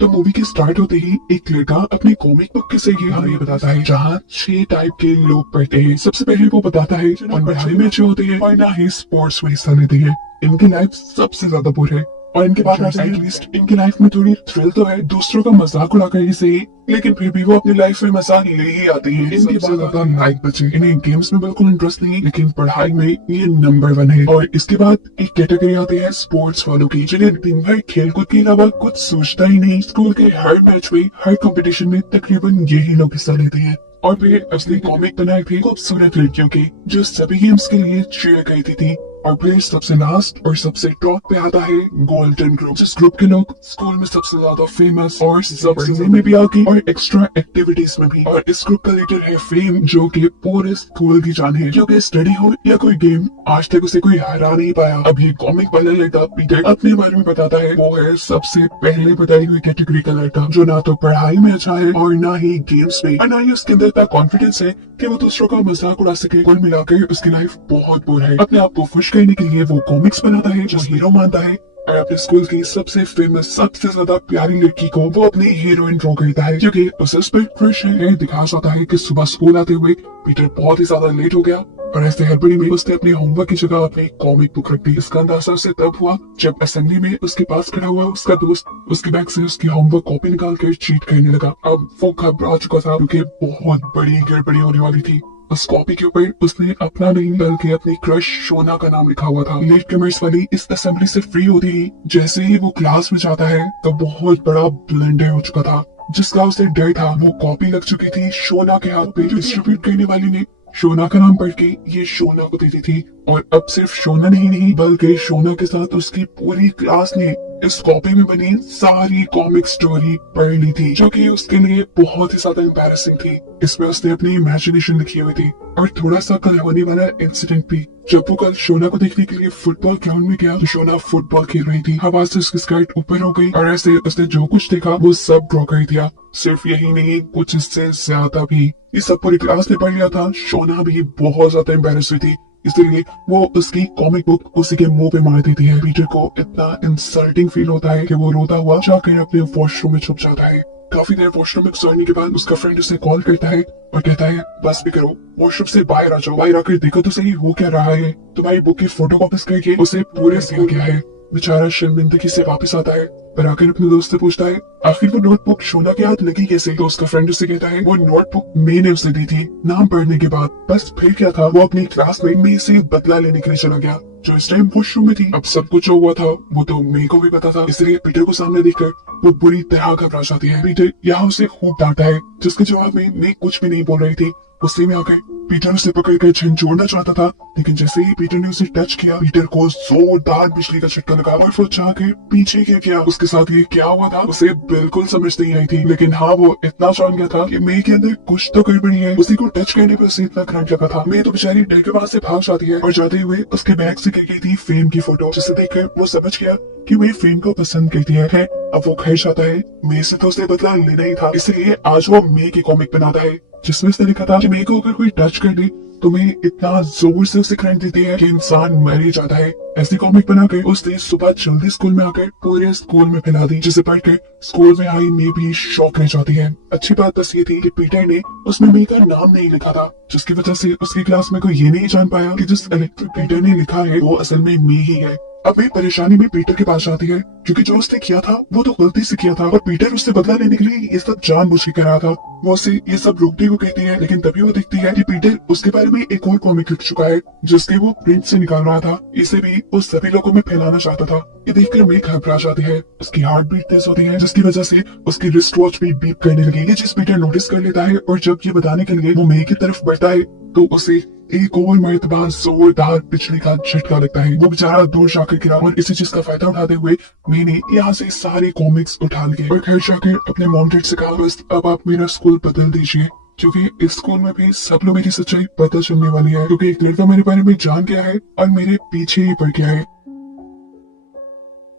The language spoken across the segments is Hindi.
तो मूवी के स्टार्ट होते ही एक लड़का अपनी कॉमिक बुक से ये हमें बताता है जहाँ 6 टाइप के लोग पढ़ते हैं। सबसे पहले वो बताता है और पढ़ाई में अच्छे होते हैं और ना ही स्पोर्ट्स में हिस्सा लेते हैं। इनकी लाइफ सबसे ज्यादा बुरी है और इनके पास एटलीस्ट इनकी लाइफ में थोड़ी थ्रिल तो है, दूसरों का मजाक उड़ाकर ही सही, लेकिन फिर भी वो अपनी लाइफ में मजा ले ही आते हैं। इनके पास ज्यादा नाइट बचे, इन्हें गेम्स में बिल्कुल इंटरेस्ट नहीं, लेकिन पढ़ाई में ये नंबर 1 है। और इसके बाद एक कैटेगरी आती है स्पोर्ट्स वालों की, जिन्हें दिन भर खेलकूद के अलावा कुछ सोचता ही नहीं। स्कूल के हर मैच में, हर कंपटीशन में तकरीबन यही लोग हिस्सा लेते हैं। और फिर असली कॉमिक बनाए थे खूबसूरत लड़कियों के, जो सभी गेम्स के लिए चीयर करती थी। और फिर सबसे लास्ट और सबसे टॉप पे आता है गोल्डन ग्रुप, जिस ग्रुप के लोग स्कूल में सबसे ज्यादा फेमस और सबसे में भी आगे और एक्स्ट्रा एक्टिविटीज में भी। और इस ग्रुप का लीडर है फेम, जो कि पूरे स्कूल की जान है, क्योंकि स्टडी हो या कोई गेम आज तक उसे कोई हरा नहीं पाया। अब ये कॉमिक वाला लड़का पीटर अपने बारे में बताता है। वो है सबसे पहले बताई हुई कैटेगरी का लड़का, जो ना तो पढ़ाई में अच्छा है और ना ही गेम्स में, और ना ही उसके अंदर इतना कॉन्फिडेंस है कि वो दूसरों का मजाक उड़ा सके। कुल मिलाकर उसकी लाइफ बहुत बुरी है। अपने आप को खुश करने के लिए वो कॉमिक्स बनाता है, जो हीरो मानता है, और अपने स्कूल की सबसे फेमस, सबसे ज्यादा प्यारी लड़की को वो अपनी हीरोइन ड्रॉ करता है, क्योंकि उसे उस पर क्रश है। दिखा जाता है कि सुबह स्कूल आते हुए पीटर बहुत ही ज्यादा लेट हो गया और ऐसे हड़बड़ी में उसने अपने होमवर्क की जगह अपनी कॉमिक बुक रख दी। इसका अंदाजा उसे तब हुआ जब असेंबली में उसके पास खड़ा हुआ उसका दोस्त उसके बैग से उसकी होमवर्क कॉपी निकाल कर चीट करने लगा। अब वो घबरा चुका था, क्योंकि बहुत बड़ी गड़बड़ी होने वाली थी। उस कॉपी के ऊपर उसने अपना नहीं बल्कि अपनी क्रश शोना का नाम लिखा हुआ था। लेट कमर्स वाली इस असेंबली से फ्री होती ही जैसे ही वो क्लास में जाता है तो बहुत बड़ा ब्लंडर हो चुका था, जिसका उसे डर था। वो कॉपी लग चुकी थी शोना के हाथ पे। डिस्ट्रीब्यूट करने वाली ने शोना का नाम पढ़ के ये शोना को दे दी थी, और अब सिर्फ शोना नहीं बल्कि शोना के साथ उसकी पूरी क्लास ने इस कॉपी में बनी सारी कॉमिक स्टोरी पढ़ ली थी, जो कि उसके लिए बहुत ही ज्यादा एम्बैरेसिंग थी। इसमें उसने अपनी इमेजिनेशन लिखी हुई थी। और थोड़ा सा कल होने वाला इंसिडेंट भी, जब वो कल शोना को देखने के लिए फुटबॉल ग्राउंड में गया तो शोना फुटबॉल खेल रही थी। हवा से उसकी स्कर्ट ऊपर हो गई और ऐसे उसने जो कुछ देखा वो सब ड्रॉ कर दिया। सिर्फ यही नहीं, कुछ इससे ज्यादा भी। ये सब पूरी क्लास ने पढ़ लिया था। शोना भी बहुत ज्यादा एम्बैरेस हुई थी, इसलिए वो उसकी कॉमिक बुक उसी के मुंह पे मार देती है। पीटर को इतना इंसल्टिंग फील होता है कि वो रोता हुआ जाकर अपने वॉशरूम में छुप जाता है। काफी देर वॉशरूम में गुजारने के बाद उसका फ्रेंड उसे कॉल करता है और कहता है बस भी करो, वॉशरूम से बाहर आ जाओ, बाहर आकर देखो तो सही हो क्या रहा है। तुम्हारी बुक की फोटो कॉपीज करके उसे पूरे दिया गया है। बेचारा शर्मिंदगी से वापस आता है, पर आकर अपने दोस्त से पूछता है आखिर वो नोटबुक शोना के हाथ लगी कैसे। तो उसका फ्रेंड उसे कहता है वो नोटबुक मैंने उसे दी थी नाम पढ़ने के बाद। बस फिर क्या था, वो अपनी क्लासमेट में से बदला लेने के लिए चला गया, जो इस टाइम वॉशरूम में थी। अब सब कुछ जो हुआ था वो तो मेरे को भी पता था, इसलिए पीटर को सामने देखकर वो बुरी तरह घबरा जाती है। पीटर यहाँ उसे खूब डांटा है, जिसके जवाब में मैं कुछ भी नहीं बोल रही थी। गुस्से में आकर पीटर उसे पकड़कर झंझोड़ना चाहता था, लेकिन जैसे ही पीटर ने उसे टच किया, पीटर को जोरदार बिजली का झटका लगा और वो जाकर पीछे गिर गया। उसके साथ ये क्या हुआ था उसे बिल्कुल समझ नहीं आई थी, लेकिन हाँ वो इतना जान गया था कि मेरे के अंदर कुछ तो गड़बड़ी है। उसी को टच करने पर उसे इतना करंट लगा था। मैं तो बेचारी डर के वहां से भाग जाती है और जाते हुए उसके बैग से गिर गई थी फेम की फोटो, जिसे देखकर वो समझ गया कि मैं फेम को पसंद करती है। अब वो घर जाता है। मेरे से तो उसे बदला लेना ही था, इसलिए आज वो मे की कॉमिक बनाता है, जिसमें उसने लिखा था कि मेरे को अगर कोई टच कर दे तो मैं इतना जोर से उसे करंट देती है कि इंसान मर ही जाता है। ऐसी कॉमिक बनाकर उसने सुबह जल्दी स्कूल में आकर पूरे स्कूल में फैला दी, जिसे पढ़कर स्कूल में आई मे भी शॉक रह जाती है। अच्छी बात बस ये थी कि पीटर ने उसमें मे का नाम नहीं लिखा था, जिसकी वजह से उसकी क्लास में कोई ये नहीं जान पाया कि जिस इलेक्ट्रिक पीटर ने लिखा है वो असल में मे ही है। अब वे परेशानी में पीटर के पास जाती है, क्योंकि जो उसने किया था वो तो गलती से किया था और पीटर उससे बदला लेने के लिए ये सब जानबूझ के कर रहा था। वो उसे ये सब रोकने को कहती है, लेकिन तभी वो देखती है कि पीटर उसके बारे में एक और कॉमिक लिख चुका है, जिसके वो प्रिंट से निकाल रहा था। इसे भी वो सभी लोगों में फैलाना चाहता था। ये देखकर मैं घबरा जाती है। उसकी हार्ट बीट तेज होती है, जिसकी वजह से उसकी रिस्ट वॉच भी बीप करने लगी। ये चीज पीटर नोटिस कर लेता है और जब ये बताने के लिए वो मे की तरफ बढ़ता है तो उसे एक और मर्तबा जोरदार बिजली का झटका लगता है। वो बेचारा दूर जाकर गिरा और इसी चीज का फायदा उठाते हुए मैंने यहाँ से सारे कॉमिक्स उठा लिए और घर जाकर अपने मॉम डैड से कहा बस अब आप मेरा स्कूल बदल दीजिए, क्योंकि इस स्कूल में भी सब लोग मेरी सच्चाई पता चलने वाली है, क्योंकि एक लड़का मेरे बारे में जान गया है और मेरे पीछे ही पड़ गया है।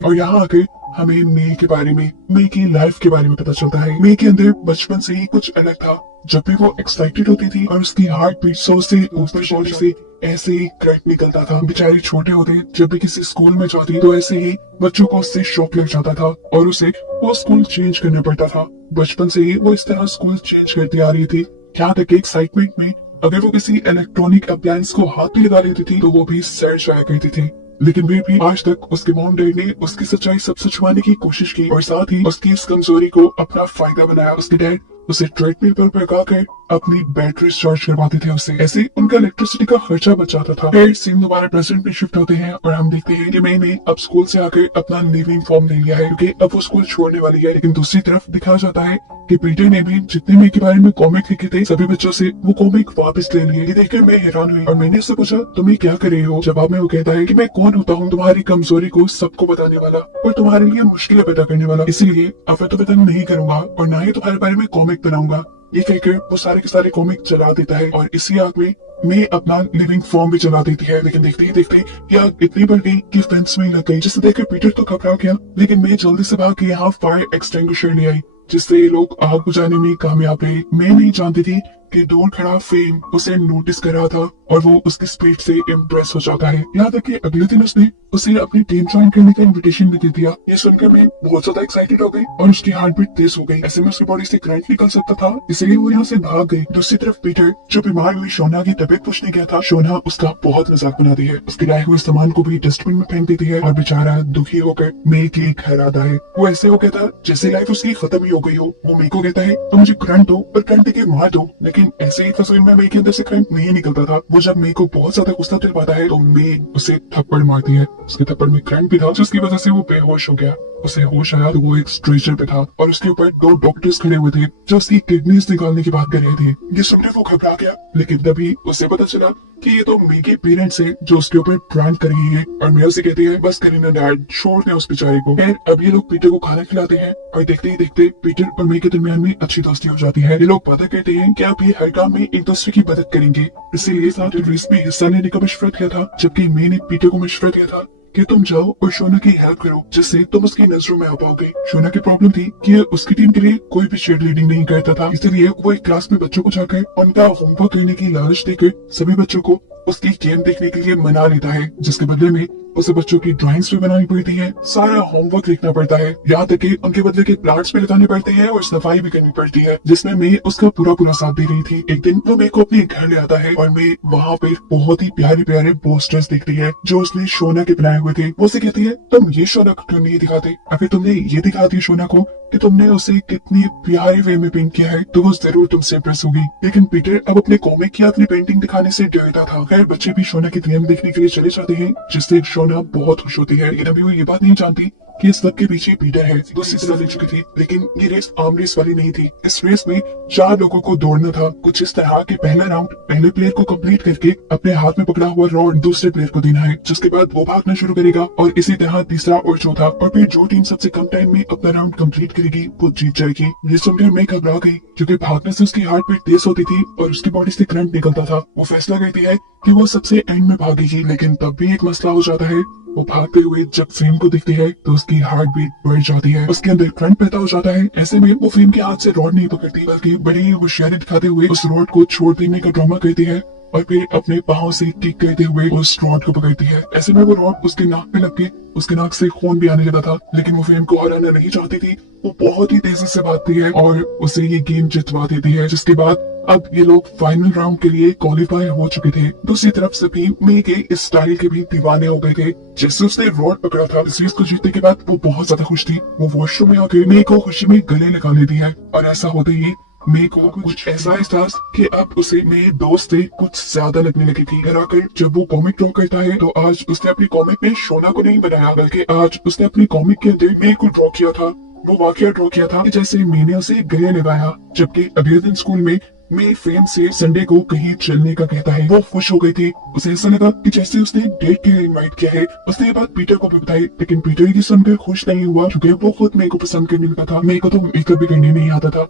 और यहाँ आकर हमें मे के बारे में, मे की लाइफ के बारे में पता चलता है। मे के अंदर बचपन से ही कुछ अलग था। जब भी वो एक्साइटेड होती थी और उसकी हार्ट बीट 100 से ऊपर चलने से ऐसे ही करंट निकलता था। बेचारी छोटे होते जब भी किसी स्कूल में जाती तो ऐसे ही बच्चों को उससे शॉक लग जाता था और उसे वो स्कूल चेंज करना पड़ता था। बचपन से ही वो इस तरह स्कूल चेंज करती आ रही थी, यहाँ तक एक्साइटमेंट में अगर वो किसी इलेक्ट्रॉनिक अप्लायंस को हाथ में लगा लेती थी तो वो भी सड़ जाया करती थी। लेकिन भी आज तक उसके मॉम डैड ने उसकी सच्चाई सब छुपाने की कोशिश की और साथ ही उसकी इस कमजोरी को अपना फायदा बनाया। उसके डैड उसे ट्रेडमिल पर लगा कर अपनी बैटरी चार्ज करवाते थे उससे, ऐसे उनका इलेक्ट्रिसिटी का खर्चा बच जाता था। फिर सीन दोबारा प्रेजेंट में शिफ्ट होते हैं और हम देखते हैं कि मे ने अब स्कूल से आकर अपना लिविंग फॉर्म ले लिया है क्योंकि अब वो स्कूल छोड़ने वाली है। लेकिन दूसरी तरफ दिखाया जाता है कि पीटर ने भी जितने मे के बारे में कॉमिक लिखे थे सभी बच्चों से वो कॉमिक वापस ले लिए। ये देखकर मैं हैरान हुई और मैंने उससे पूछा तुम ये क्या कर रहे हो। जवाब में वो कहता है कि मैं कौन होता हूँ तुम्हारी कमजोरी को सबको बताने वाला और तुम्हारे लिए मुश्किलें पैदा करने वाला, इसीलिए अब मैं तुम्हें नहीं करूंगा और ना ही तुम्हारे बारे में कॉमिक बनाऊंगा। ये कहकर वो सारे के सारे कॉमिक चला देता है और इसी आग में मैं अपना लिविंग फॉर्म भी चला देती है। लेकिन देखते ही देखते ये आग इतनी बढ़ गई कि फेंस में लग गई, जिसे देखकर पीटर तो घबरा गया। लेकिन मैं जल्दी से भाग के यहाँ फायर एक्सटिंग्विशर ले आई जिससे ये लोग आग बुझाने में कामयाब रहे। मैं नहीं जानती थी कि दूर खड़ा फेम उसे नोटिस कर रहा था और वो उसकी स्पीड से इम्प्रेस हो जाता है। यहाँ तक कि अगले दिन उसने उसे अपनी टीम ज्वाइन करने का इनविटेशन भी दे दिया। ये सुनकर मैं बहुत ज्यादा एक्साइटेड हो गई और उसकी हार्ट बीट तेज हो गई। ऐसे में उसकी बॉडी से करंट निकल सकता था, इसलिए वो यहाँ से भाग गई। दूसरी तरफ पीटर जो बीमार हुई शोना की तबीयत पूछने गया था, शोना उसका बहुत मजाक बनाती है, उसके लाए हुए सामान को भी डस्टबिन में फेंक देती है और बेचारा दुखी होकर मे के घर आता है। वो ऐसे हो कहता जैसे लाइफ उसकी खत्म ही हो गई हो। वो मे को कहता है तो मुझे करंट दो और करंट देके मार दो, लेकिन ऐसे ही तस्वीर में मे के अंदर से करंट नहीं निकलता था। वो जब मे को बहुत ज्यादा गुस्सा दिलवाता है तो मे उसे थप्पड़ मारती है। उसके थप्पड़ में करंट भी था जिसकी वजह से वो बेहोश हो गया। उसे होश आया तो वो एक स्ट्रेचर पे था और उसके ऊपर दो डॉक्टर्स खड़े हुए थे जो उसकी किडनीज निकालने की बात कर रहे थे। ये सुनकर वो घबरा गया, लेकिन तभी उसे पता चला कि ये तो मे के पेरेंट्स हैं जो उसके ऊपर प्रैंक कर रही है और मे उसे कहती है बस करीना डैड छोड़ दे उस बेचारे को। फिर अब ये लोग पीटर को खाना खिलाते हैं और देखते ही देखते पीटर और मे के दरमियान में अच्छी दोस्ती हो जाती है। ये लोग वादा कहते हैं कि अब ये हर काम में एक दूसरे की मदद करेंगे, इसीलिए साथ रेस में हिस्सा लेने का मशवरा किया था, जबकि मे ने पीटर को मशवरा दिया था कि तुम जाओ और शोना की हेल्प करो जिससे तुम उसकी नजरों में आ पाओगे। शोना की प्रॉब्लम थी कि उसकी टीम के लिए कोई भी चीयर लीडिंग नहीं करता था, इसलिए वो एक क्लास में बच्चों को जाकर उनका होमवर्क करने की लालच देकर सभी बच्चों को उसकी गेम देखने के लिए मना लेता है, जिसके बदले में उसे बच्चों की ड्राइंग्स भी बनानी पड़ती है, सारा होमवर्क लिखना पड़ता है, यहाँ तक कि उनके बदले के प्लांट्स भी लगाने पड़ते हैं और सफाई भी करनी पड़ती है, जिसमें मैं उसका पूरा साथ दे रही थी। एक दिन वो मेरे को अपने घर ले आता है और मैं वहाँ पे बहुत ही प्यारे प्यारे पोस्टर्स देखती है जो उसने शोना के बनाए हुए थे। वो उसे कहती है तुम ये शोना को क्यों नहीं दिखाते, अगर तुमने ये दिखा दी शोना को कि तुमने उसे कितनी प्यारे वे में पेंट किया है तो वो जरूर तुमसे इम्प्रेस होगी। लेकिन पीटर अब अपने कॉमिक की अपनी पेंटिंग दिखाने से डरता था। खैर बच्चे भी शोना की दुनिया में देखने के लिए चले जाते हैं, जिससे शोना बहुत खुश होती है। लेकिन अभी वो ये बात नहीं जानती कि इस सब के पीछे पीटर है। दूसरी तरह ले चुकी थी, लेकिन ये रेस आम रेस वाली नहीं थी। इस रेस में 4 लोगों को दौड़ना था, कुछ इस तरह कि पहला राउंड पहले प्लेयर को कंप्लीट करके अपने हाथ में पकड़ा हुआ रॉड दूसरे प्लेयर को देना है, जिसके बाद वो भागना शुरू करेगा और इसी तरह तीसरा और चौथा, और फिर जो टीम सबसे कम टाइम में अपना राउंड कंप्लीट करेगी वो जीत जाएगी। ये सुनकर मैं घबरा गई क्योंकि भागने से उसकी हार्ट बीट तेज होती थी और उसकी बॉडी से करंट निकलता था। वो फैसला करती है कि वो सबसे एंड में भागेगी, लेकिन तब भी एक मसला हो जाता है। वो भागते हुए जब फेम को दिखती है तो उसकी हार्ट बीट बढ़ जाती है, उसके अंदर करंट पैदा हो जाता है। ऐसे में वो फेम के हाथ से रॉड नहीं पकड़ती बल्कि बड़ी ही होशियारी दिखाते हुए उस रॉड को छोड़ देने का ड्रामा करती है और फिर अपने पाँव से किक करते हुए उस रॉड को पकड़ती है। ऐसे में वो रॉड उसके नाक पे लग के उसके नाक से खून भी आने लगा था, लेकिन वो फेम को हराना नहीं चाहती थी। वो बहुत ही तेजी से भागती है और उसे ये गेम जितवा देती है, जिसके बाद अब ये लोग फाइनल राउंड के लिए क्वालिफाई हो चुके थे। दूसरी तरफ सभी मे के इस स्टाइल के भी दीवाने हो गए थे। जैसे उसने रॉड पकड़ा था इस रेस को जीतने के बाद वो बहुत ज्यादा खुश थी। वो वॉशरूम में आकर मे को खुशी में गले लगा लेती है और ऐसा होते ही मे को कुछ ऐसा एहसास कि अब उसे मेरे दोस्त से कुछ ज्यादा लगने लगी थी। घर आकर जब वो कॉमिक ड्रॉ करता है तो आज उसने अपनी कॉमिक में शोना को नहीं बनाया, बल्कि आज उसने अपनी कॉमिक के अंदर मे को ड्रॉ किया था। वो वाकया ड्रॉ किया था कि जैसे मैंने उसे गले लगाया, जबकि अगले दिन स्कूल में मैं फेम से संडे को कहीं चलने का कहता है। वो खुश हो गई थी, उसे ऐसा लगा कि जैसे उसने डेट के लिए इनवाइट किया है। उसने ये बात पीटर को भी बताई, लेकिन पीटर की सुनकर खुश नहीं हुआ क्योंकि वो खुद मेरे को पसंद करने लगा था। मेरे को तो मेकअप भी करने नहीं आता था।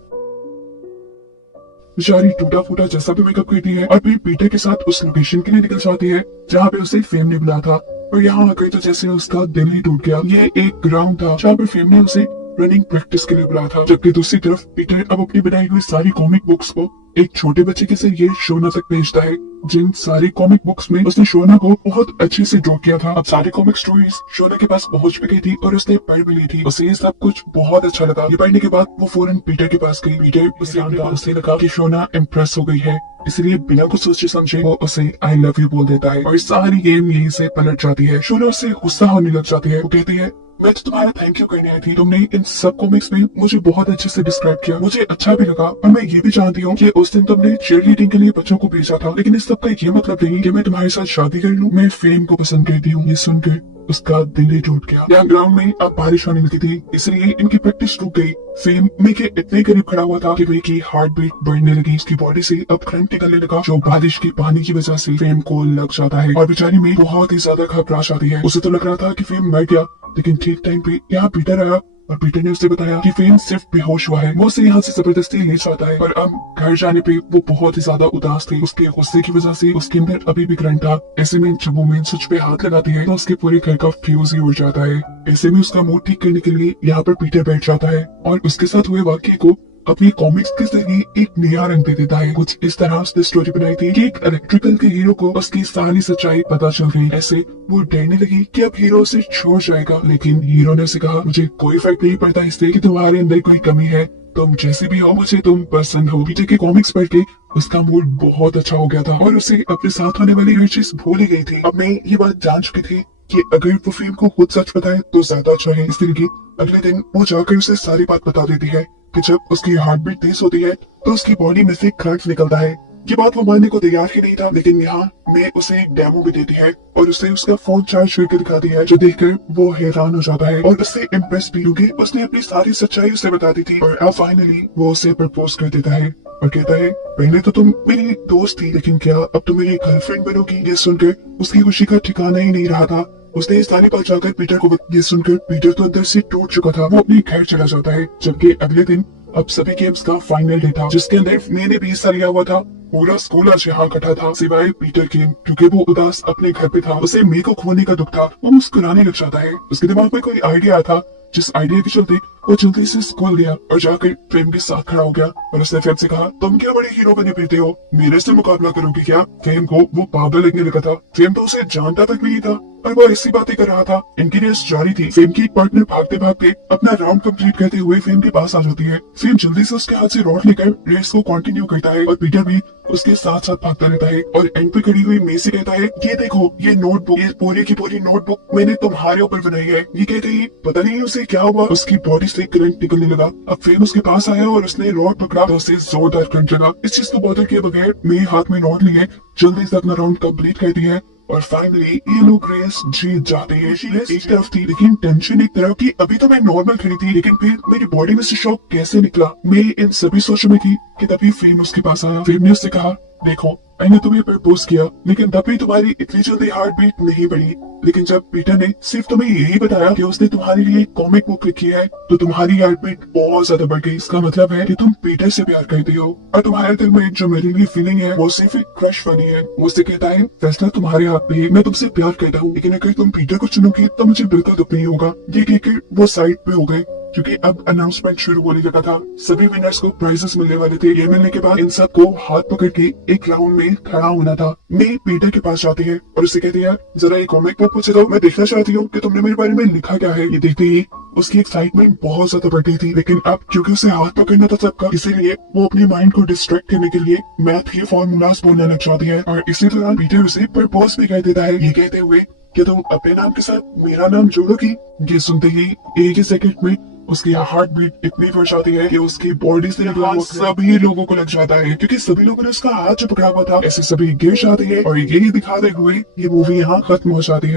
बेचारी टूटा फूटा जैसा भी मेकअप करती है और फिर पीटर के साथ उस लोकेशन के लिए निकल जाती है जहाँ पे उसे फेम ने बुलाया था। और यहाँ आकर तो जैसे उसका दिल ही टूट गया। ये एक ग्राउंड था जहाँ पर फेम ने उसे रनिंग प्रैक्टिस के लिए बुलाया था। जबकि दूसरी तरफ पीटर अब अपनी बनाई हुई सारी कॉमिक बुक्स को एक छोटे बच्चे के जरिए शोना तक भेजता है, जिन सारी कॉमिक बुक्स में उसने शोना को बहुत अच्छे से ड्रॉ किया था। अब सारी कॉमिक स्टोरीज शोना के पास पहुंच भी गई थी और उसने पढ़ भी ली थी। उसे ये सब कुछ बहुत अच्छा लगा। ये पढ़ने के बाद वो फौरन पीटर के पास गई। पीटर उसे लगा कि शोना इम्प्रेस हो गई है, इसलिए बिना कुछ सोचे समझे वो उसे आई लव यू बोल देता है और सारी गेम यहीं से पलट जाती है। शोना उससे गुस्सा होने लग जाती है। वो कहती है, मैं तो तुम्हारा थैंक यू करने आई थी। तुमने इन सब कॉमिक्स में मुझे बहुत अच्छे से डिस्क्राइब किया, मुझे अच्छा भी लगा। और मैं ये भी जानती हूँ कि उस दिन तुमने चीयर लीडिंग के लिए बच्चों को भेजा था, लेकिन इस सब का ये मतलब नहीं कि मैं तुम्हारे साथ शादी कर लूँ। मैं फेम को पसंद करती हूँ। ये सुनकर उसका दिल ही टूट गया। यहाँ ग्राउंड में अब बारिश होने लगी थी, इसलिए इनकी प्रैक्टिस रुक गई। फेम मे के इतने करीब खड़ा हुआ था कि वे की हार्ट बीट बढ़ने लगी। उसकी बॉडी से अब करंट निकलने लगा, जो बारिश की पानी की वजह से फेम को लग जाता है और बेचारी में बहुत ही ज्यादा घबराहट आती है। उसे तो लग रहा था कि फेम मर गया, लेकिन ठीक टाइम पे यहाँ पीटर आया और पीटर ने उसे बताया कि फेम सिर्फ बेहोश हुआ है। वो उसे यहाँ से जबरदस्ती ले जाता है और अब घर जाने पे वो बहुत ही ज्यादा उदास थी। उसके गुस्से की वजह से उसके अंदर अभी भी करंट था। ऐसे में जब वो मेन स्विच पे हाथ लगाती है तो उसके पूरे घर का फ्यूज ही उड़ जाता है। ऐसे में उसका मूड ठीक करने के लिए यहाँ पर पीटर बैठ जाता है और उसके साथ हुए वाक्य को अपनी कॉमिक्स के जरिए एक नया रंग दे देता है। कुछ इस तरह उसने स्टोरी बनाई थी कि एक इलेक्ट्रिकल के हीरो को उसकी सारी सच्चाई पता चल गई। ऐसे वो डरने लगी कि अब हीरो उसे छोड़ जाएगा, लेकिन हीरो ने उसे कहा, मुझे कोई फर्क नहीं पड़ता इससे कि तुम्हारे अंदर कोई कमी है, तुम जैसे भी हो मुझे तुम पसंद हो। पीटर के कॉमिक्स पढ़ के उसका मूड बहुत अच्छा हो गया था और उसे अपने साथ होने वाली हर चीज भूल ही गई थी। अब मैं ये बात जान चुकी थी कि अगर वो फेम को खुद सच बताए तो ज्यादा अच्छा है। इस दिन की अगले दिन वो जाकर उसे सारी बात बता देती है कि जब उसकी हार्ट बीट तेज होती है तो उसकी बॉडी में से करंट निकलता है। ये बात वो मानने को तैयार ही नहीं था, लेकिन यहाँ में उसे एक डेमो भी देती है और उसे उसका फोन चार्ज करके दिखाती है, जो देखकर वो हैरान हो जाता है और उससे इम्प्रेस भी क्योंकि उसने अपनी सारी सच्चाई उसे बता दी थी। और अब फाइनली वो उसे प्रपोज कर देता है और कहता है, पहले तो तुम मेरी दोस्त थी, लेकिन क्या अब तुम मेरी गर्लफ्रेंड बनोगी? ये सुनकर उसकी खुशी का ठिकाना ही नहीं रहा था। उसने इस सारी बात जाकर पीटर को ये सुनकर पीटर तो अंदर से टूट चुका था। वो अपने घर चला जाता है। जबकि अगले दिन अब सभी गेम्स का फाइनल डे था, जिसके अंदर मैंने भी हिस्सा लिया हुआ था। पूरा स्कूल आज यहाँ इकट्ठा था सिवाय पीटर के, क्योंकि वो उदास अपने घर पे था। उसे मे को खोने का दुख था। वो मुस्कुराने लग जाता है। उसके दिमाग में कोई आइडिया आया था, जिस आइडिया के चलते वो जल्दी से स्कूल गया और जाकर फेम के साथ खड़ा हो गया और उसने फेम से कहा, तुम क्या बड़े हीरो बने फिरते हो, मेरे से मुकाबला करोगे क्या? फेम को वो पागल लगने लगा था। फेम तो उसे जानता तक नहीं था और वो ऐसी बातें कर रहा था। इनकी रेस जारी थी। फेम की पार्टनर भागते भागते अपना राउंड कंप्लीट करते हुए फेम के पास आ जाती है। फेम जल्दी से उसके हाथ से रॉड लेकर रेस को कंटिन्यू करता है और पीटर भी उसके साथ साथ भागता रहता है और एंड पे खड़ी हुई मे से कहता है, ये देखो ये नोटबुक, ये पूरी की पूरी नोटबुक मैंने तुम्हारे ऊपर बनाई है। ये कहते ही पता नहीं उसे क्या हुआ, उसकी बॉडी से करंट निकलने लगा। अब फेम उसके पास आया और उसने रॉड पकड़ा तो उसे जोरदार करंट लगा। इस चीज को बॉदर किए बगैर मे हाथ में रॉड लिए जल्दी से अपना राउंड कंप्लीट करती है और फाइनली ये लोग रेस जीत जाते हैं। रेस एक तरफ थी लेकिन टेंशन एक तरफ की। अभी तो मैं नॉर्मल खड़ी थी, लेकिन फिर मेरी बॉडी में से शॉक कैसे निकला, मैं इन सभी सोचों में थी कि तभी फेम उसके पास आया। फेम ने उससे कहा, देखो मैंने तुम्हें प्रपोज किया, लेकिन तभी तुम्हारी इतनी जल्दी हार्ट बीट नहीं बढ़ी। लेकिन जब पीटर ने सिर्फ तुम्हें यही बताया कि उसने तुम्हारे लिए कॉमिक बुक लिखी है, तो तुम्हारी हार्ट बीट बहुत ज्यादा बढ़ गई। इसका मतलब है कि तुम पीटर से प्यार करती हो और तुम्हारे दिल में जो मेरे लिए फीलिंग है वो सिर्फ एक क्रश वाली है। वो उससे कहता है, फैसला तुम्हारे हाथ में है, मैं तुमसे प्यार करता हूँ, लेकिन अगर तुम पीटर को चुनोगी तो मुझे बिल्कुल दुख नहीं होगा। ये कहकर वो साइड पे हो गए क्योंकि अब अनाउंसमेंट शुरू होने लगा था। सभी विनर्स को प्राइजेस मिलने वाले थे। ये मिलने के बाद इन सब को हाथ पकड़ के एक राउंड में खड़ा होना था। मैं पीटर के पास जाती है और उसे कहती है, जरा ये कॉमिक बुक मुझे दो, मैं देखना चाहती हूँ कि तुमने मेरे बारे में लिखा क्या है। ये देखते ही उसकी एक्साइटमेंट बहुत ज्यादा बढ़ गई थी, लेकिन अब क्योंकि उसे हाथ पकड़ना था सबका, इसीलिए वो अपने माइंड को डिस्ट्रैक्ट करने के लिए मैथ के फॉर्मूलाज बोलने लग जाती है और इसी दौरान पीटर उसे प्रपोज भी कर देता है, ये कहते हुए कि तुम अपने नाम के साथ मेरा नाम जोड़ोगी। ये सुनते ही एक ही सेकंड में उसकी हार्ट बीट इतनी बढ़ जाती है कि उसकी बॉडी से सभी लोगों को लग जाता है, क्योंकि सभी लोगों ने उसका हाथ जो पकड़ा हुआ था ऐसे सभी गिर जाते हैं और यही दिखाते हुए ये मूवी यहाँ खत्म हो जाती है।